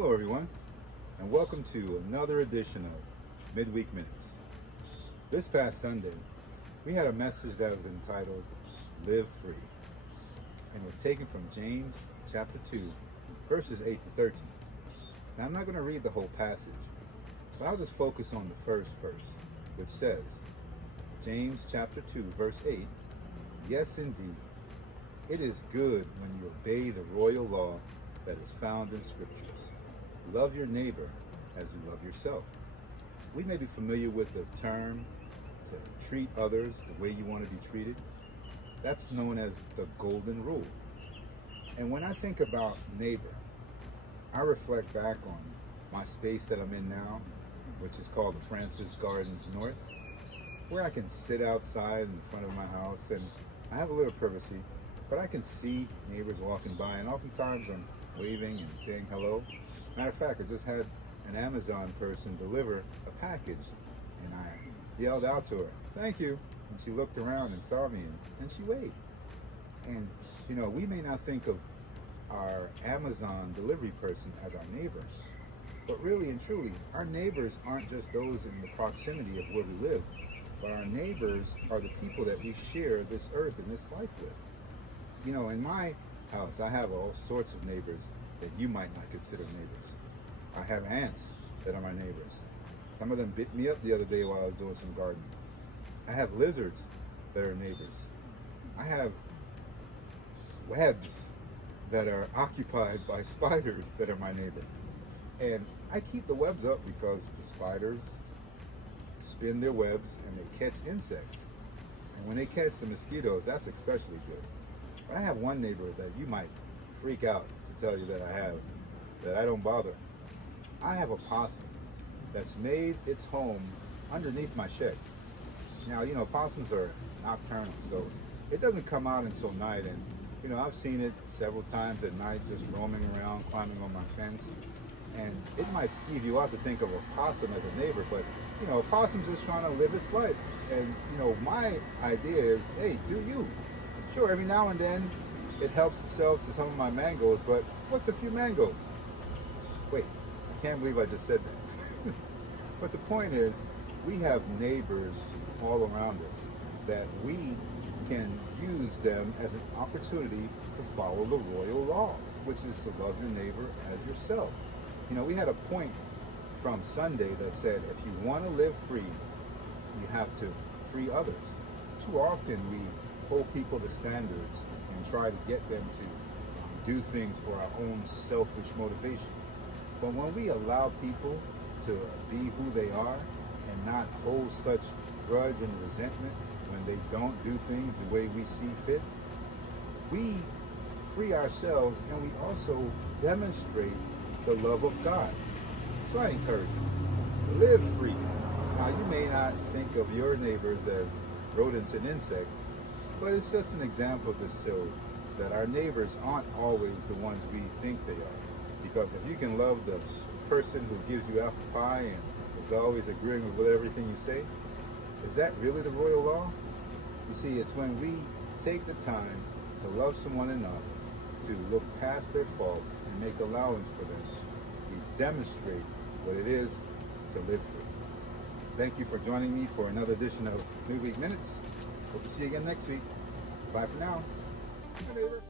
Hello everyone, and welcome to another edition of Midweek Minutes. This past Sunday, we had a message that was entitled, Live Free, and it was taken from James chapter 2, verses 8 to 13. Now I'm not going to read the whole passage, but I'll just focus on the first verse, which says, James chapter 2, verse 8, yes indeed, it is good when you obey the royal law that is found in scriptures. Love your neighbor as you love yourself. We may be familiar with the term to treat others the way you want to be treated. That's known as the golden rule. And when I think about neighbor, I reflect back on my space that I'm in now, which is called the Francis Gardens North, where I can sit outside in the front of my house and I have a little privacy, but I can see neighbors walking by, and oftentimes I'm waving and saying hello. Matter of fact, I just had an Amazon person deliver a package, and I yelled out to her, thank you, and she looked around and saw me, and she waved. And you know, we may not think of our Amazon delivery person as our neighbor, but really and truly, our neighbors aren't just those in the proximity of where we live, but our neighbors are the people that we share this earth and this life with. You know, in my house, I have all sorts of neighbors that you might not consider neighbors. I have aunts that are my neighbors. Some of them bit me up the other day while I was doing some gardening. I have lizards that are neighbors. I have webs that are occupied by spiders that are my neighbor. And I keep the webs up because the spiders spin their webs and they catch insects. And when they catch the mosquitoes, that's especially good. But I have one neighbor that you might freak out to tell you that I have, that I don't bother. I have a possum that's made its home underneath my shed. Now, you know, possums are nocturnal, so it doesn't come out until night. And, you know, I've seen it several times at night just roaming around, climbing on my fence. And it might skeeve you out to think of a possum as a neighbor, but, you know, a possum's just trying to live its life. And, you know, my idea is, hey, do you? Sure, every now and then it helps itself to some of my mangoes, but what's a few mangoes? Wait, I can't believe I just said that. But the point is, we have neighbors all around us that we can use them as an opportunity to follow the royal law, which is to love your neighbor as yourself. You know, we had a point from Sunday that said, if you want to live free, you have to free others. Too often we hold people to standards and try to get them to do things for our own selfish motivation. But when we allow people to be who they are and not hold such grudge and resentment when they don't do things the way we see fit, we free ourselves and we also demonstrate the love of God. So I encourage you, live free. Now, you may not think of your neighbors as rodents and insects, but it's just an example to show that our neighbors aren't always the ones we think they are. Because if you can love the person who gives you apple pie and is always agreeing with everything you say, is that really the royal law? You see, it's when we take the time to love someone enough to look past their faults and make allowance for them, we demonstrate what it is to live free. Thank you for joining me for another edition of Midweek Minutes. Hope to see you again next week. Bye for now. Bye, neighbor.